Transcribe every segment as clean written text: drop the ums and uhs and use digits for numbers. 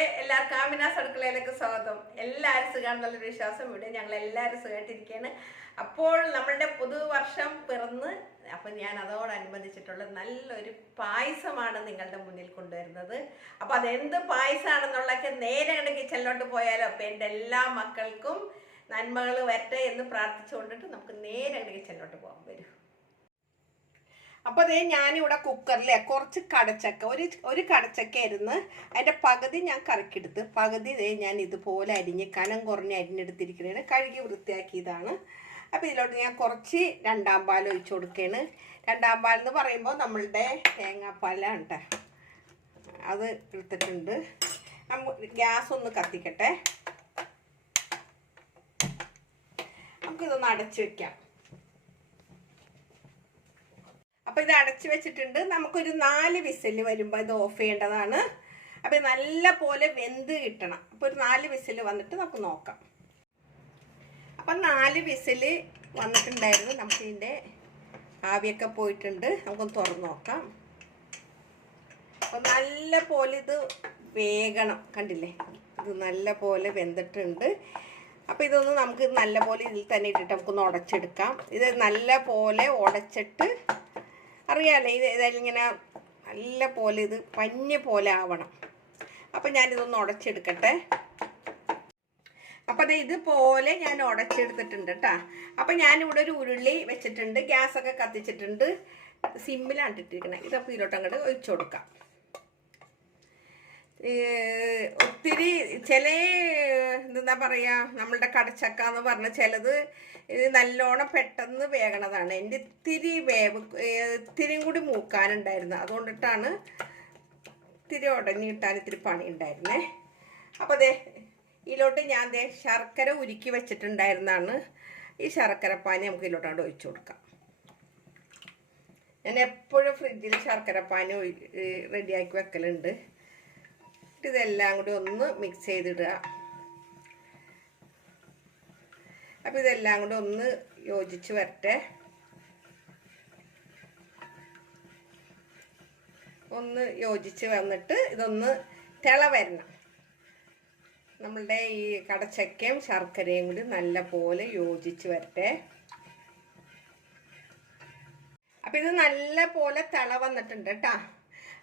എല്ലാവർക്കും ആമിനാസ് അടുക്കളയിലേക്ക് സ്വാഗതം. എല്ലാവരും സുഖമാണെന്നുള്ളൊരു വിശ്വാസം ഇവിടെ ഞങ്ങൾ എല്ലാവരും സുഖമായിട്ടിരിക്കുകയാണ്. അപ്പോൾ നമ്മളുടെ പുതുവർഷം പിറന്ന് അപ്പം ഞാൻ അതോടനുബന്ധിച്ചിട്ടുള്ള നല്ലൊരു പായസമാണ് നിങ്ങളുടെ മുന്നിൽ കൊണ്ടുവരുന്നത്. അപ്പം അതെന്ത് പായസമാണെന്നുള്ളതൊക്കെ നേരെ കണ്ട് കിച്ചണിലോട്ട് പോയാലോ. അപ്പം എൻ്റെ എല്ലാ മക്കൾക്കും നന്മകൾ വരട്ടെ എന്ന് പ്രാർത്ഥിച്ചുകൊണ്ടിട്ട് നമുക്ക് നേരെ കണ്ട് കിച്ചണിലോട്ട് പോകാൻ വരും. അപ്പോൾ അതേ ഞാനിവിടെ കുക്കറിൽ കുറച്ച് കടച്ചക്ക ഒരു കടച്ചക്ക ആയിരുന്നു. അതിൻ്റെ പകുതി ഞാൻ കറക്കിയെടുത്ത് പകുതി ഞാൻ ഇതുപോലെ അരിഞ്ഞ് കനം കുറഞ്ഞ് അരിഞ്ഞെടുത്തിരിക്കുന്നതാണ്. കഴുകി വൃത്തിയാക്കിയതാണ്. അപ്പോൾ ഇതിലോട്ട് ഞാൻ കുറച്ച് രണ്ടാം പാൽ ഒഴിച്ചു കൊടുക്കുകയാണ്. രണ്ടാം പാൽ എന്ന് പറയുമ്പോൾ നമ്മളുടെ തേങ്ങാപ്പാലാണ് കേട്ടോ. അത് എടുത്തിട്ടുണ്ട്. ഗ്യാസ് ഒന്ന് കത്തിക്കട്ടെ. നമുക്കിതൊന്ന് അടച്ചു വെക്കാം. അപ്പോൾ ഇത് അടച്ചു വെച്ചിട്ടുണ്ട്. നമുക്കൊരു 4 വിസിൽ വരുമ്പോൾ ഇത് ഓഫ് ചെയ്യേണ്ടതാണ്. അപ്പോൾ നല്ല പോലെ വെന്ത് കിട്ടണം. അപ്പോൾ ഒരു 4 വിസിൽ വന്നിട്ട് നമുക്ക് നോക്കാം. അപ്പം 4 വിസിൽ വന്നിട്ടുണ്ടായിരുന്നു. നമുക്കിതിൻ്റെ ആവിയൊക്കെ പോയിട്ടുണ്ട്. നമുക്കൊന്ന് തുറന്ന് നോക്കാം. അപ്പോൾ നല്ല പോലെ ഇത് വേകണം. കണ്ടില്ലേ, ഇത് നല്ല പോലെ വെന്തിട്ടുണ്ട്. അപ്പോൾ ഇതൊന്ന് നമുക്ക് നല്ല പോലെ ഇതിൽ തന്നെ ഇട്ടിട്ട് നമുക്കൊന്ന് ഉടച്ചെടുക്കാം. ഇത് നല്ല പോലെ ഉടച്ചിട്ട് അറിയാമല്ലോ, ഇങ്ങനെ നല്ല പോലെ ഇത് പഞ്ഞ് പോലെ ആവണം. അപ്പം ഞാനിതൊന്ന് ഉടച്ചെടുക്കട്ടെ. അപ്പം അത് ഇതുപോലെ ഞാൻ ഉടച്ചെടുത്തിട്ടുണ്ട് കേട്ടോ. അപ്പം ഞാനിവിടെ ഒരു ഉരുളി വെച്ചിട്ടുണ്ട്. ഗ്യാസൊക്കെ കത്തിച്ചിട്ടുണ്ട്. സിമ്മിലാണ് ഇട്ടിരിക്കുന്നത്. ഇതപ്പോൾ ഇതിലോട്ട് അങ്ങോട്ട് ഒഴിച്ചു കൊടുക്കാം. ഒത്തിരി എന്താ പറയുക, നമ്മളുടെ കടച്ചക്ക എന്ന് പറഞ്ഞ ചിലത് ഇത് നല്ലോണം പെട്ടെന്ന് വേകണതാണ്. എൻ്റെ ഇത്തിരിയും കൂടി മൂക്കാനുണ്ടായിരുന്നു. അതുകൊണ്ടിട്ടാണ് ഇത്തിരി ഉടഞ്ഞ് കിട്ടാൻ ഇത്തിരി പണി ഉണ്ടായിരുന്നേ. അപ്പോൾ അതെ ഇതിലോട്ട് ഞാൻ ശർക്കര ഉരുക്കി വെച്ചിട്ടുണ്ടായിരുന്നാണ്. ഈ ശർക്കര പാനി നമുക്ക് ഇതിലോട്ടാണ്ട് ഒഴിച്ചു കൊടുക്കാം. ഞാൻ എപ്പോഴും ഫ്രിഡ്ജിൽ ശർക്കര പാനി റെഡിയാക്കി വെക്കലുണ്ട്. ഇതെല്ലാം കൂടി ഒന്ന് മിക്സ് ചെയ്തിടുക. അപ്പോൾ ഇതെല്ലാം കൂടി ഒന്ന് യോജിച്ച് വരട്ടെ. ഒന്ന് യോജിച്ച് വന്നിട്ട് ഇതൊന്ന് തിള വരണം. നമ്മളുടെ ഈ കടച്ചക്കയും ശർക്കരയും കൂടി നല്ല പോലെ യോജിച്ച് വരട്ടെ. അപ്പോൾ ഇത് നല്ല പോലെ തിള വന്നിട്ടുണ്ട് കേട്ടോ.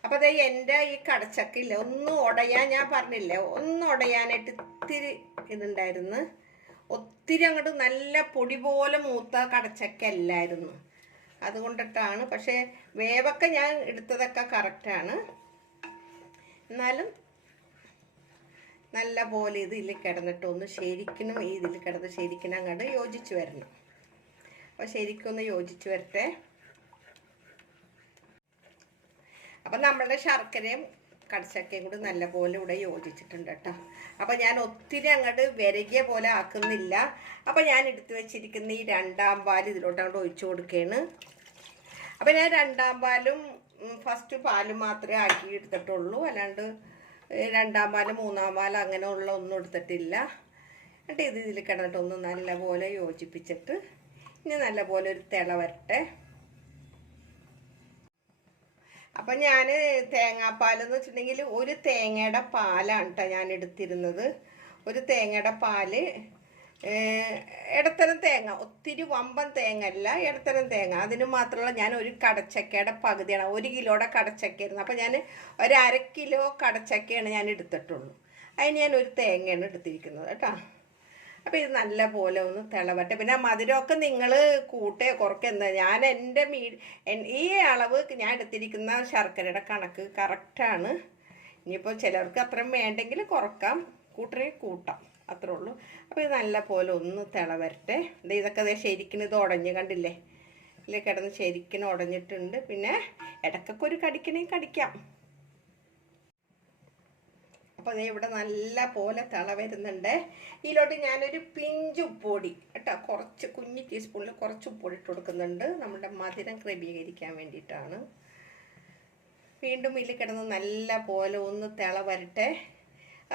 അപ്പോൾ അത് എൻ്റെ ഈ കടച്ചക്കയില്ല ഒന്ന് ഉടയാൻ, ഞാൻ പറഞ്ഞില്ലേ, ഒന്ന് ഉടയാനായിട്ട് ഇത്തിരി ഇതുണ്ടായിരുന്നു. ഒത്തിരി അങ്ങോട്ട് നല്ല പൊടി പോലെ മൂത്ത കടച്ചക്ക അല്ലായിരുന്നു. അതുകൊണ്ടിട്ടാണ്. പക്ഷേ വേവൊക്കെ ഞാൻ എടുത്തതൊക്കെ കറക്റ്റാണ്. എന്നാലും നല്ല പോലെ ഇതിൽ കിടന്നിട്ട് ഒന്ന് ശരിക്കണം. ഈ ഇതിൽ കിടന്ന് ശരിക്കണം അങ്ങോട്ട് യോജിച്ച് വരണം. അപ്പോൾ ശരിക്കൊന്ന് യോജിച്ച് വരട്ടെ. അപ്പം നമ്മളുടെ ശർക്കരയും കടച്ചക്കയും കൂടി നല്ലപോലെ ഇവിടെ യോജിച്ചിട്ടുണ്ട് കേട്ടോ. അപ്പം ഞാൻ ഒത്തിരി അങ്ങോട്ട് വിരകിയ പോലെ ആക്കുന്നില്ല. അപ്പം ഞാൻ എടുത്തു വെച്ചിരിക്കുന്ന ഈ രണ്ടാം പാൽ ഇതിലോട്ട് അങ്ങോട്ട് ഒഴിച്ചു കൊടുക്കുകയാണ്. അപ്പം ഞാൻ രണ്ടാം പാലും ഫസ്റ്റ് പാലും മാത്രമേ ആക്കി എടുത്തിട്ടുള്ളൂ. അല്ലാണ്ട് രണ്ടാം പാൽ മൂന്നാം പാൽ അങ്ങനെയുള്ള ഒന്നും എടുത്തിട്ടില്ല. എന്നിട്ട് ഇതിൽ കിടന്നിട്ടൊന്ന് നല്ലപോലെ യോജിപ്പിച്ചിട്ട് ഇനി നല്ലപോലെ ഒരു തിള വരട്ടെ. അപ്പം ഞാൻ തേങ്ങാപ്പാലെന്ന് വെച്ചിട്ടുണ്ടെങ്കിൽ ഒരു തേങ്ങയുടെ പാലാണ് കേട്ടോ ഞാൻ എടുത്തിരുന്നത്. ഒരു തേങ്ങയുടെ പാല്, ഇടത്തരം തേങ്ങ, ഒത്തിരി വമ്പൻ തേങ്ങ അല്ല, ഇടത്തരം തേങ്ങ. അതിന് മാത്രമല്ല ഞാൻ ഒരു കടച്ചക്കയുടെ പകുതിയാണ്, 1 കിലോയുടെ കടച്ചക്കയായിരുന്നു. അപ്പം ഞാൻ ഒരു 1/2 കിലോ കടച്ചക്കയാണ് ഞാൻ എടുത്തിട്ടുള്ളൂ. അതിന് ഞാൻ ഒരു തേങ്ങയാണ് എടുത്തിരിക്കുന്നത് കേട്ടോ. അപ്പോൾ ഇത് നല്ല പോലെ ഒന്ന് തിളവട്ടെ. പിന്നെ മധുരമൊക്കെ നിങ്ങൾ കൂട്ടേ കുറയ്ക്കുക. എന്താ ഞാൻ എൻ്റെ ഈ അളവ് ഞാൻ എടുത്തിരിക്കുന്ന ശർക്കരയുടെ കണക്ക് കറക്റ്റാണ്. ഇനിയിപ്പോൾ ചിലർക്ക് അത്രയും വേണ്ടെങ്കിൽ കുറക്കാം, കൂട്ടണമെങ്കിൽ കൂട്ടാം, അത്രേ ഉള്ളൂ. അപ്പോൾ ഇത് നല്ല പോലെ ഒന്ന് തിളവരട്ടെ. ഇതൊക്കെ ശരിക്കും ഇത് ഉടഞ്ഞ് കണ്ടില്ലേ, ഇതിൽ കിടന്ന് ശരിക്കും ഉടഞ്ഞിട്ടുണ്ട്. പിന്നെ ഇടയ്ക്കൊക്കെ ഒരു കടിക്കണമെങ്കിൽ കടിക്കാം. അപ്പോൾ ഇവിടെ നല്ല പോലെ തിള വരുന്നുണ്ട്. ഇതിലോട്ട് ഞാനൊരു പിഞ്ച് ഉപ്പൊടി കേട്ടോ, കുറച്ച് കുഞ്ഞ് ടീസ്പൂണിൽ കുറച്ച് ഉപ്പൊടി ഇട്ട് കൊടുക്കുന്നുണ്ട്. നമ്മുടെ മധുരം ക്രമീകരിക്കാൻ വേണ്ടിയിട്ടാണ്. വീണ്ടും ഇതിൽ കിടന്ന് നല്ല പോലെ ഒന്ന് തിള വരട്ടെ.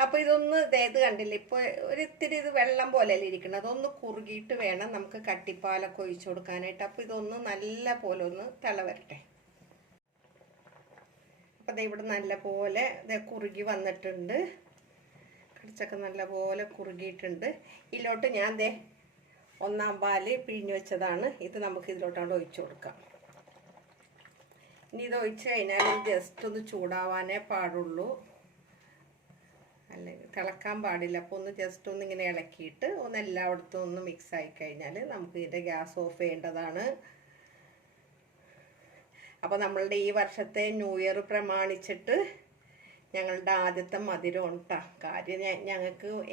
അപ്പോൾ ഇതൊന്ന് ഇത് കണ്ടില്ലേ, ഇപ്പോൾ ഒരിത്തിരി ഇത് വെള്ളം പോലെയല്ലേ ഇരിക്കുന്നത്. അതൊന്ന് കുറുകിയിട്ട് വേണം നമുക്ക് കട്ടിപ്പാലൊക്കെ ഒഴിച്ചു കൊടുക്കാനായിട്ട്. അപ്പോൾ ഇതൊന്ന് നല്ല പോലെ ഒന്ന് തിള വരട്ടെ. അപ്പോൾ ഇവിടെ നല്ല പോലെ കുറുകി വന്നിട്ടുണ്ട്. കടിച്ചക്ക നല്ലപോലെ കുറുകിയിട്ടുണ്ട്. ഇതിലോട്ട് ഞാൻ ദേ 1 പാല് പിഴിഞ്ഞ് വെച്ചതാണ്. ഇത് നമുക്ക് ഇതിലോട്ടാണ്ട് ഒഴിച്ചു കൊടുക്കാം. ഇനി ഇത് ഒഴിച്ച് കഴിഞ്ഞാൽ ജസ്റ്റ് ഒന്ന് ചൂടാവാനേ പാടുള്ളൂ, അല്ലെങ്കിൽ തിളക്കാൻ പാടില്ല. അപ്പോൾ ഒന്ന് ജസ്റ്റ് ഒന്ന് ഇങ്ങനെ ഇളക്കിയിട്ട് ഒന്ന് എല്ലായിടത്തും ഒന്ന് മിക്സ് ആയി കഴിഞ്ഞാൽ നമുക്ക് ഇതിൻ്റെ ഗ്യാസ് ഓഫ് ചെയ്യേണ്ടതാണ്. അപ്പോൾ നമ്മളുടെ ഈ വർഷത്തെ ന്യൂ ഇയർ പ്രമാണിച്ചിട്ട് ഞങ്ങളുടെ ആദ്യത്തെ മധുരം ഉണ്ടാ കാര്യം.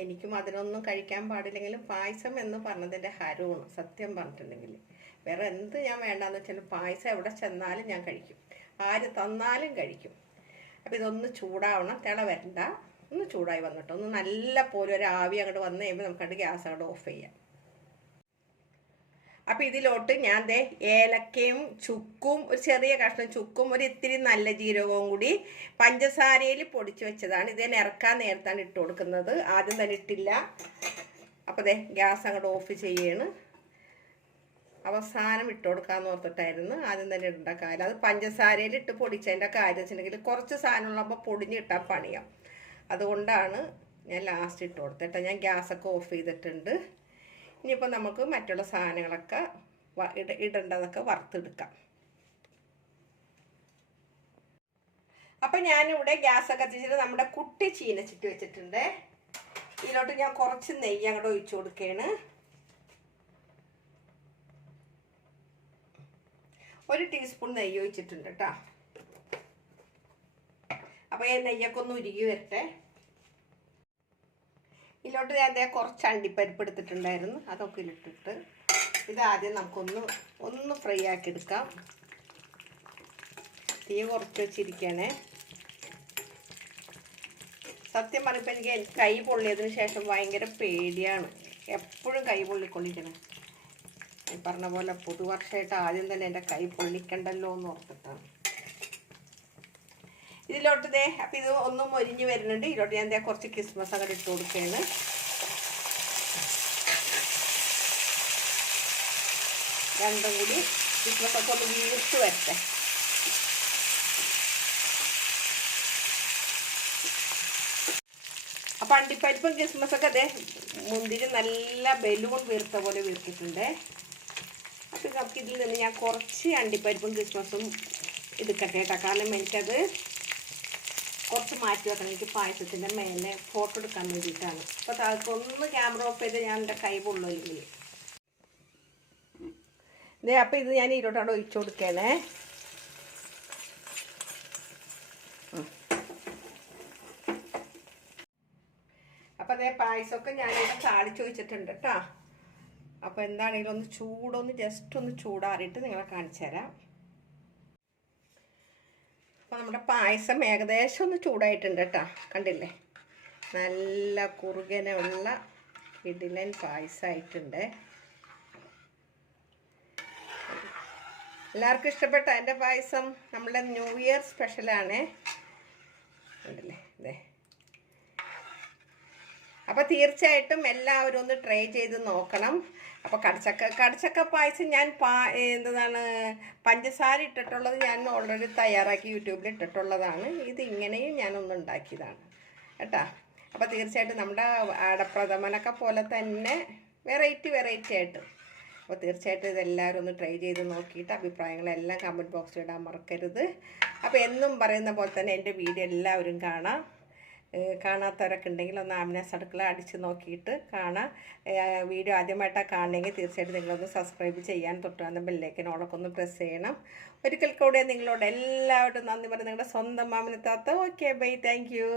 എനിക്ക് മധുരമൊന്നും കഴിക്കാൻ പാടില്ലെങ്കിലും പായസം എന്ന് പറഞ്ഞതിൻ്റെ ഹരമാണ് സത്യം പറഞ്ഞിട്ടുണ്ടെങ്കിൽ. വേറെ എന്ത് ഞാൻ വേണ്ടാന്ന് വെച്ചാൽ പായസം എവിടെ ചെന്നാലും ഞാൻ കഴിക്കും, ആര് തന്നാലും കഴിക്കും. അപ്പോൾ ഇതൊന്ന് ചൂടാവണം, തിള വരണ്ട, ഒന്ന് ചൂടായി വന്നിട്ട് ഒന്ന് നല്ല പോലെ ഒരു ആവി അങ്ങോട്ട് വന്നു കഴിയുമ്പോൾ നമുക്കങ്ങോട്ട് ഗ്യാസ് അങ്ങോട്ട് ഓഫ് ചെയ്യാം. അപ്പോൾ ഇതിലോട്ട് ഞാൻ ദേ ഏലക്കയും ചുക്കും, ഒരു ചെറിയ കഷ്ണം ചുക്കും, ഒരു ഇത്തിരി നല്ല ജീരകവും കൂടി പഞ്ചസാരയിൽ പൊടിച്ച് വെച്ചതാണ്. ഇത് ഇറക്കാൻ നേരത്താണ് ഇട്ട് കൊടുക്കുന്നത്, ആദ്യം തന്നെ ഇട്ടില്ല. അപ്പോൾ ദേ ഗ്യാസ് അങ്ങോട്ട് ഓഫ് ചെയ്യാണ്. അവസാനം ഇട്ട് കൊടുക്കാമെന്ന് ഓർത്തിട്ടായിരുന്നു ആദ്യം തന്നെ ഇടേണ്ട കാര്യം. അത് പഞ്ചസാരയിൽ ഇട്ട് പൊടിച്ചതിൻ്റെ കാര്യം വെച്ചിട്ടുണ്ടെങ്കിൽ കുറച്ച് സാധനമുള്ളപ്പോൾ പൊടിഞ്ഞിട്ടാൽ പണിയാം. അതുകൊണ്ടാണ് ഞാൻ ലാസ്റ്റ് ഇട്ട് കൊടുത്തിട്ട്. ഞാൻ ഗ്യാസൊക്കെ ഓഫ് ചെയ്തിട്ടുണ്ട്. ഇനിയിപ്പോൾ നമുക്ക് മറ്റുള്ള സാധനങ്ങളൊക്കെ ഇടേണ്ടതൊക്കെ വറുത്തെടുക്കാം. അപ്പം ഞാനിവിടെ ഗ്യാസൊക്കെ കത്തിച്ചിട്ട് നമ്മുടെ കുട്ടി ചീനച്ചിട്ട് വെച്ചിട്ടുണ്ട്. ഇതിലോട്ട് ഞാൻ കുറച്ച് നെയ്യ് അങ്ങോട്ട് ഒഴിച്ചു കൊടുക്കുകയാണ്. 1 ടീസ്പൂൺ നെയ്യ് ഒഴിച്ചിട്ടുണ്ട് കേട്ടോ. അപ്പോൾ ഈ നെയ്യൊക്കെ ഒന്ന് ഉരുകി വരട്ടെ. ഇതിലോട്ട് ഞാൻ കുറച്ച് അണ്ടിപ്പരിപ്പ് എടുത്തിട്ടുണ്ടായിരുന്നു, അതൊക്കെ ഇട്ടിട്ട് ഇതാദ്യം നമുക്കൊന്ന് ഫ്രൈ ആക്കി എടുക്കാം. തീ കുറച്ച് വെച്ചിരിക്കണേ. സത്യം പറഞ്ഞപ്പോൾ എനിക്ക് കൈ പൊള്ളിയതിന് ശേഷം ഭയങ്കര പേടിയാണ്, എപ്പോഴും കൈ പൊള്ളിക്കൊള്ളിക്കണം. ഈ പറഞ്ഞ പോലെ പുതുവർഷമായിട്ട് ആദ്യം തന്നെ എൻ്റെ കൈ പൊള്ളിക്കണ്ടല്ലോ എന്ന് ഓർത്തിട്ടാണ്. ഇതിലോട്ട് ദേ അപ്പം ഇത് ഒന്നും മൊരിഞ്ഞ് വരുന്നുണ്ട്. ഇതിലോട്ട് ഞാൻ കുറച്ച് കിസ്മസ് അങ്ങോട്ട് ഇട്ട് കൊടുക്കുകയാണ്. രണ്ടും കൂടി കിസ്മസൊക്കെ ഒന്ന് വീർത്ത് വരട്ടെ. അപ്പം അണ്ടിപ്പരിപ്പും കിസ്മസൊക്കെ അതെ മുന്തിരി നല്ല ബലൂൺ വീർത്ത പോലെ വീർത്തിട്ടുണ്ട്. അപ്പം നമുക്ക് ഇതിൽ നിന്ന് ഞാൻ കുറച്ച് അണ്ടിപ്പരിപ്പും കിസ്മസും എടുക്കട്ടെ കേട്ടോ. കാരണം എനിക്കത് കുറച്ച് മാറ്റി വെക്കണം, എനിക്ക് പായസത്തിൻ്റെ മേലെ ഫോട്ടോ എടുക്കാൻ വേണ്ടിയിട്ടാണ്. അപ്പോൾ അതൊന്ന് ക്യാമറ ഓഫ് ചെയ്ത് ഞാൻ എൻ്റെ കൈ പൊള്ളില്ല. ഇതേ അപ്പോൾ ഇത് ഞാൻ ഇതിലോട്ടാണ് ഒഴിച്ചു കൊടുക്കണേ. അപ്പോൾ അതേ പായസമൊക്കെ ഞാനിവിടെ താളിച്ച് വെച്ചിട്ടുണ്ട് കേട്ടോ. അപ്പോൾ എന്താണെങ്കിലും ജസ്റ്റ് ഒന്ന് ചൂടാറിയിട്ട് നിങ്ങളെ കാണിച്ചു തരാം. അപ്പോൾ നമ്മുടെ പായസം ഏകദേശം ഒന്ന് ചൂടായിട്ടുണ്ട് കേട്ടോ, കണ്ടില്ലേ? നല്ല കുറുകനുള്ള കിടിലൻ പായസമായിട്ടുണ്ട്. എല്ലാവർക്കും ഇഷ്ടപ്പെട്ട എൻ്റെ പായസം? നമ്മുടെ ന്യൂ ഇയർ സ്പെഷ്യലാണ്, കണ്ടില്ലേ? ഇതേ അപ്പോൾ തീർച്ചയായിട്ടും എല്ലാവരും ഒന്ന് ട്രൈ ചെയ്ത് നോക്കണം. അപ്പോൾ കടച്ചക്ക പായസം ഞാൻ എന്താണ് പഞ്ചസാര ഇട്ടിട്ടുള്ളത് ഞാൻ ഓൾറെഡി തയ്യാറാക്കി യൂട്യൂബിൽ ഇട്ടിട്ടുള്ളതാണ്. ഇത് ഇങ്ങനെയും ഞാനൊന്ന് ഉണ്ടാക്കിയതാണ് കേട്ടോ. അപ്പോൾ തീർച്ചയായിട്ടും നമ്മുടെ അടപ്രഥമനൊക്കെ പോലെ തന്നെ വെറൈറ്റി ആയിട്ട്. അപ്പോൾ തീർച്ചയായിട്ടും ഇതെല്ലാവരും ഒന്ന് ട്രൈ ചെയ്ത് നോക്കിയിട്ട് അഭിപ്രായങ്ങളെല്ലാം കമൻറ്റ് ബോക്സിൽ ഇടാൻ മറക്കരുത്. അപ്പോൾ എന്നും പറയുന്ന പോലെ തന്നെ എൻ്റെ വീഡിയോ എല്ലാവരും കാണാം. കാണാത്തവരൊക്കെ ഉണ്ടെങ്കിൽ ഒന്ന് ആമിനാസ് അടുക്കള അടിച്ച് നോക്കിയിട്ട് കാണാം. വീഡിയോ ആദ്യമായിട്ടാണ് കാണണമെങ്കിൽ തീർച്ചയായിട്ടും നിങ്ങളൊന്ന് സബ്സ്ക്രൈബ് ചെയ്യാൻ തൊട്ടുവന്ന ബെല്ലൈക്കനോടൊക്കെ ഒന്ന് പ്രസ് ചെയ്യണം. ഒരിക്കൽ കൂടെ നിങ്ങളോട് എല്ലാവരും നന്ദി പറഞ്ഞ് നിങ്ങളുടെ സ്വന്തം ആമിന താത്ത. Okay bye, thank you.